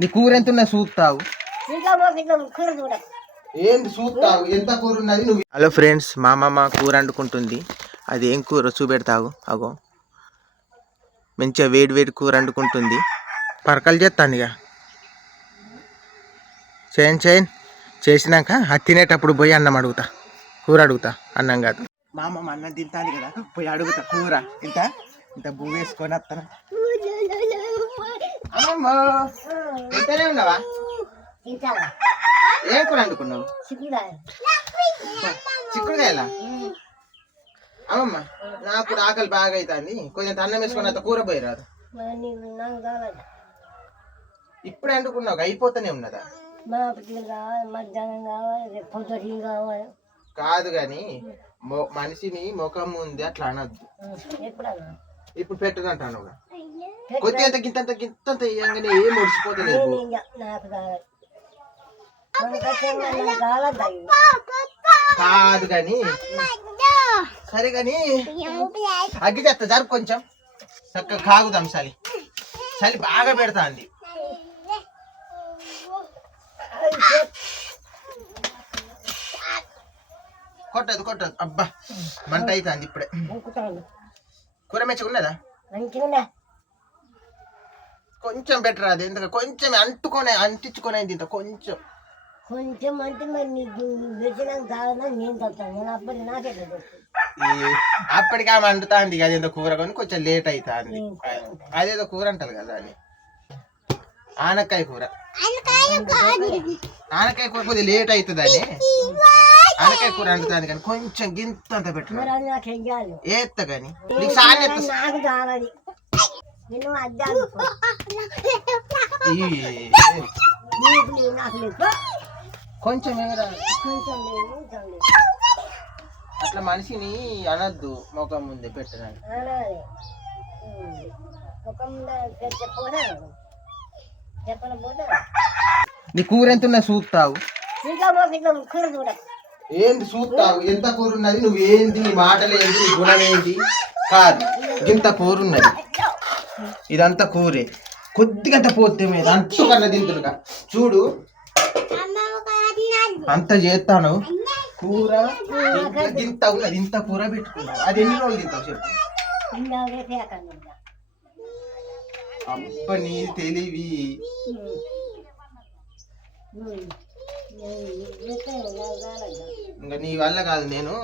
నీ కూర ఎంత ఉన్నా చూస్తావు ఏంది చూస్తావు ఎంత కూర ఉన్నది నువ్వు? హలో ఫ్రెండ్స్ మా అమ్మమ్మ కూర వండుకుంటుంది అది ఏం కూర? చూపెడతావు అగో. మంచిగా వేడి వేడి కూర వండుకుంటుంది పరకలు చేస్తాను ఇక. చేయను చేయను చేసినాక అది తినేటప్పుడు పోయి అన్నం అడుగుతా. కూర అడుగుతా. అన్నం కాదు. మా అమ్మమ్మ అన్నం తింటాను కదా పోయి అడుగుతా కూర. ఇంత? ఇంత భూ వేసుకొని వస్తాను ఇంతనే ఉన్నావా? ఏం కూర వండుకున్నావు? చిక్కుడా చిక్కుడుకాయలా? అమ్మమ్మ నాకు కూడా ఆకలి బాగా అవుతుంది కొంచెం అన్నం వేసుకొని అంత కూర పోయి రాదు. ఇప్పుడే అంటుకున్నావు అయిపోతూనే ఉన్నదా? మధ్యాహ్నం కావాలి కావాలి. కాదు గాని మొ- మనిషిని ముఖం ఉంది అట్లా అనద్దు. ఇప్పుడు పెట్టదంటాను కొద్దిగా అంత గింతంత గింతంత ఇయ్యంగానే ఏం ముడిచిపోతలేదు. కాదు గాని సరే గాని అగ్గి చేస్తా జరుపు కొంచెం చక్కగా కాగుదాం చలి చలి బాగా పెడతా అంది కొట్టదు కొట్టదు అబ్బా మంట అవుతుంది ఇప్పుడే కూర మెచ్చగా ఉన్నదా మంచిగా కొంచెం బెటర్ అది. ఎందుకు? కొంచెం అంటుకొని అంటించుకొని ఇంత కొంచెం. కొంచెం అంటే మరి నీకు వెచ్చినాక కావాలని నేను తగ్గుతాను నేను అప్పటి నాకే అప్పటికి ఆమె అంటుతాంది కదా ఏదో కూర కొని కొంచెం లేట్ అవుతుంది అదేదో కూర అంటారు కదా అని. ఆనక్కాయ కూర. ఆనకాయ కూర. కొద్దిగా లేట్ అవుతుంది అని ఆనకాయ కూర అంటుతుంది కానీ కొంచెం గింత అంత చెయ్యాలి ఏత్త కానీ. నీకు సాయం నేను కొంచెం అట్లా మనిషిని అనద్దు ముఖం ముందే పెట్టడానికి నీ కూర ఎంత ఉన్నా చూస్తావు ఏంది చూస్తావు ఎంత కూర ఉన్నది నువ్వు ఏంది నీ మాటలు ఏంది నీ గుణం ఏంది కాదు ఇంత కూర ఉన్నది ఇదంతా కూరే. కొద్దిగా పోతే మీద అంటు కన్నా తింటురుగా చూడు. అంత చేస్తాను. కూర ఇంత ఇంత ఉన్నది ఇంత కూర పెట్టుకున్నావు అది ఎన్ని రోజులు తింటావు చెప్పు. అబ్బ నీ తెలివి. ఇంకా నీ వల్ల కాదు నేను.